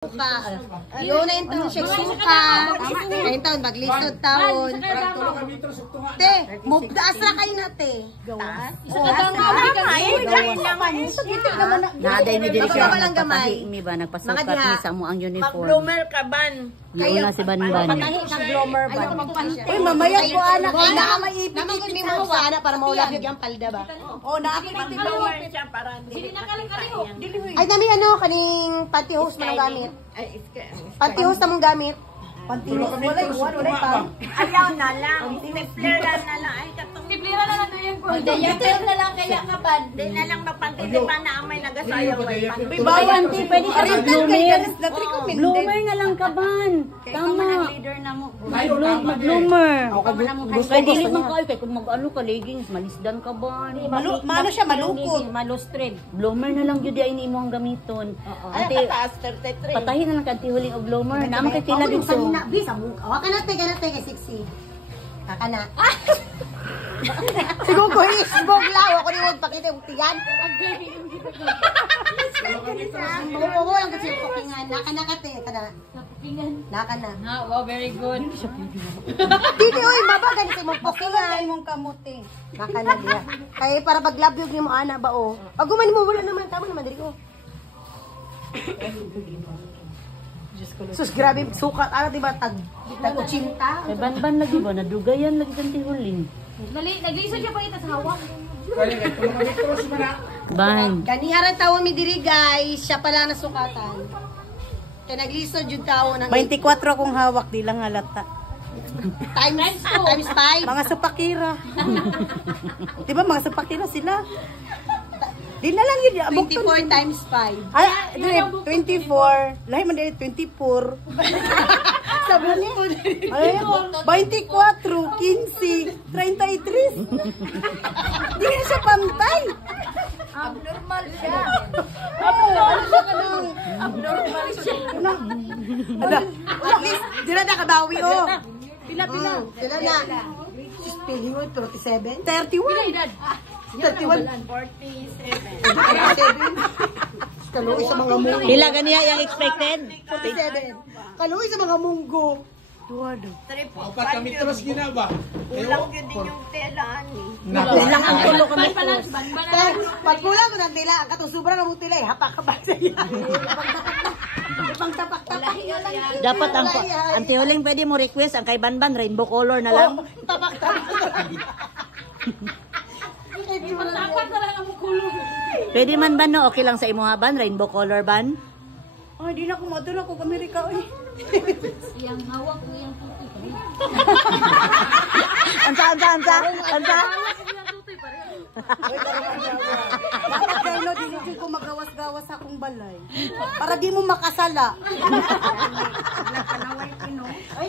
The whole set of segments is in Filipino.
Suka. Yun na yung taon siya suka. Ngayon taon, maglisod taon. Te, mugdaas na kayo na te. Isa ka daw nga, Naday mi diri siya nagpatahi mi ba nagpasukat mi sa mo ang uniform. Mag-bloomer ka ban. Yun na si Banban. patahi ng bloomer ba? Uy, mamaya po anak. Ay, nakamayipit. Namang ni mo sa anak para maulap yung palda ba? Oh, naakit ang bloomer. siya para hindi Ay, nami ano, kaning pantyhose mo nang gamit. Pantyhose na mong gamit. Pantilos, walay pa. Ayaw na lang. Tiplera na lang. Ay, katong tiplera na lang na yung gold. Tiplera na lang kaya ka ba? Di na lang magpantitipa na ang may nagasayaw. Bawan ti pwede ka mag-bloomer. Bloomer. Bloomer na lang ka ban. Tama. Leader na mo. Mag-bloomer. Kaya dili man ka kay kung mag-ano ka leggings, malisdan ka ban. Maano siya, malukot. Malustred. Bloomer na lang jud ay ni mo ang gamiton. Ay, kataas 33. Patahin na lang kanti huling og bloomer. Naman kay tila dito. Bisa mo. Awa ka na te, kay sexy. Kaka na. Siguro ko isbog lang. Ako ni Wod pakita yung tiyan. Oo lang kasi yung pukingan. Naka na ka te. Naka na. Wow, very good. Dili, oy, mabagan sa imong pukingan. Mong kamuti. Naka na diya. Kaya para pag love you ni mo ana ba o. Pag guman mo wala naman. Tama naman diri ko. Sus, grabe, sukat. Ano, diba, tag-uchinta? Kay Banban lagi ba nadugayan lagi kanti huling. Naglisod siya pa ita sa hawak. Ban. Ganiharan tawo mi diri guys, siya pala nasukatan. Kaya naglisod yung tawo ng 24 akong hawak, di lang halata. times 5. Mga supakira. Diba mga supakira sila? Di na lang yun. 24 times 5. Ah, 24. Lahi man dito 24. Sabi niya. Ay, 24, 15, 33. Di na siya pantay. Abnormal siya. Abnormal siya. At least, di na nakabawi o. Pila. Sila na. Spelling mo, 37? 31. 31? 47. Kaluwi sa mga munggo. Pila ganiya yang expected? 47. Kaluwi sa mga munggo. Tuwado. Apat kami terus gina ba? Ulang yun din yung telaan eh. Ulang ang tulo kami po. Pag kulang ko ng tila, ang katong sobra na mong tila eh, hapak ka ba sa iya? Ipang tapak-tapak na lang. Dapat ang tihuling pwede mo request ang kay Banban rainbow color na lang. Tapak-tapak na lang. Pwede man ba no? Okay lang sa imo ha ban? Rainbow color ban? Ay, di na ko madula ko Amerika eh. Yang hawak ko yung puti. Ansa? Dapat gano, di ko magawas-gawas akong balay. Para di mo makasala. Ay,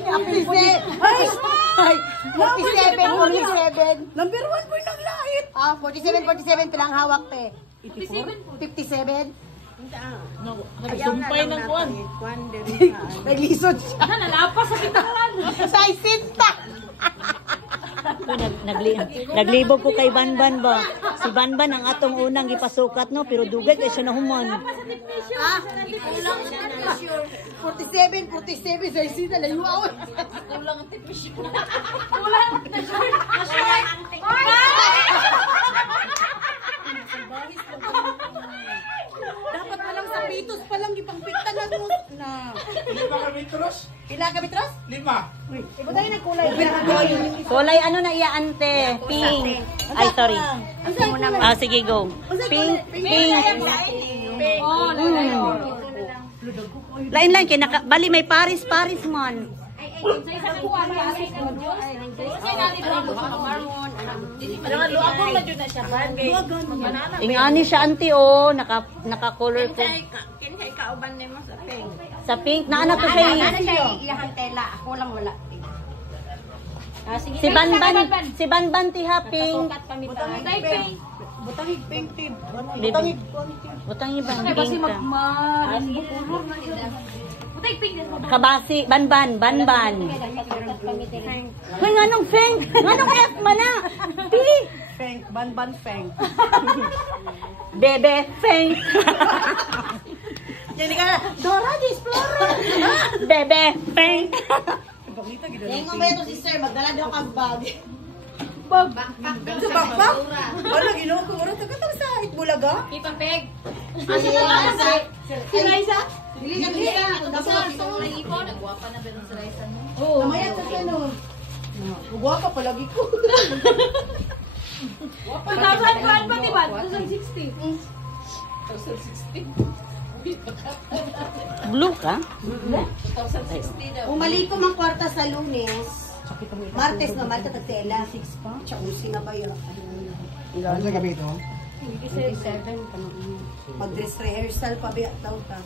47. Number 1 po ng lahit. Ah, 47 pilang hawak te. 57? Nagsumpay ng kuwan. Naglisod siya. Nalapas sa pintuan. Sa isinta. Naglibog ko kay Banban ba? Si Banban ang atong unang gipasukat no, pero dugay kay siya nahuman. Ah, 47 sa isinta. Layuaw. Kulang ang tipisyon. Kulang na short. Dapat palang sa pitos palang ipangpikta na mo na. Lima kami terus? Pila ka bitras? 5. Ibutay na kulay. Kulay ano na iya ante? Pink. Ay sorry. Ah sige go. Pink. Oh, Lain-lain kay bali may Paris man. sa isang kuwan. Kasi natin lang sa marmon. Luagon na dyan na siya. Ingani siya ante oh, naka-color ko. Kinsay kauban nimo sa pink. Sa pink na anak ko siya. Iyahang tela, ako lang wala. Si Banban ti ha pink. Butangig pink tib. Butang ibang pink. Kasi magkulor na yun. Butay pink din mo. Kabasi Banban. Hoy nganong pink? Nganong F man na? Pili. Feng, Banban Feng. Bebe pink. Hindi ka na, Dora the Explorer. Bebe, peng. Ngayon ko ba ito si sir, magdala daw kang bag. Sa backpack? Wala, ginoo ko. Wala, tagatang sa Itbulaga. Pipa Peg. Si Liza. Si Liza? Dili ka, dili ka. Nagwapa na ba si Liza mo? Oo. Namaya sa ano. Guwapa palagi ko. Pagkakaan pa, diba? 2016. Blue ka? Umali ko mang kwarta sa Lunes. Martes na malta tagtela. 6 pa. Chausi na ba yun? Ano sa gabi ito? 27 pa. Mag-dress rehearsal pa ba daw ta.